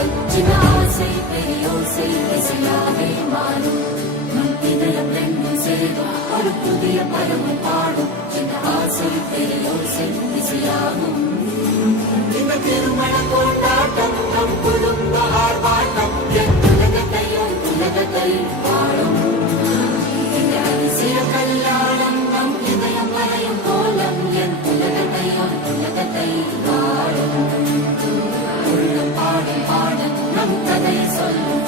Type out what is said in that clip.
காதல் சின்ன ஆசை பெரியோசை இசையாவே மாறும் நம் இதயம் ரெண்டும் சேரும் ஒரு புதிய பருவம் பாடும் சின்ன ஆசை பெரியோசை இசையாகும் இந்த திருமண கொண்டாட்டம் நம் குடும்ப ஆர்ப்பாட்டம் என் உலகத்தையும் உலகத்தை வாழும் இந்த அதிசய கல்யாணம் நம் இதயம் வரையும் கோலம் என் உலகத்தையும் உலகத்தை வாழும் உள்ளம் பாடும் பாடல் நம் கதை சொல்லும்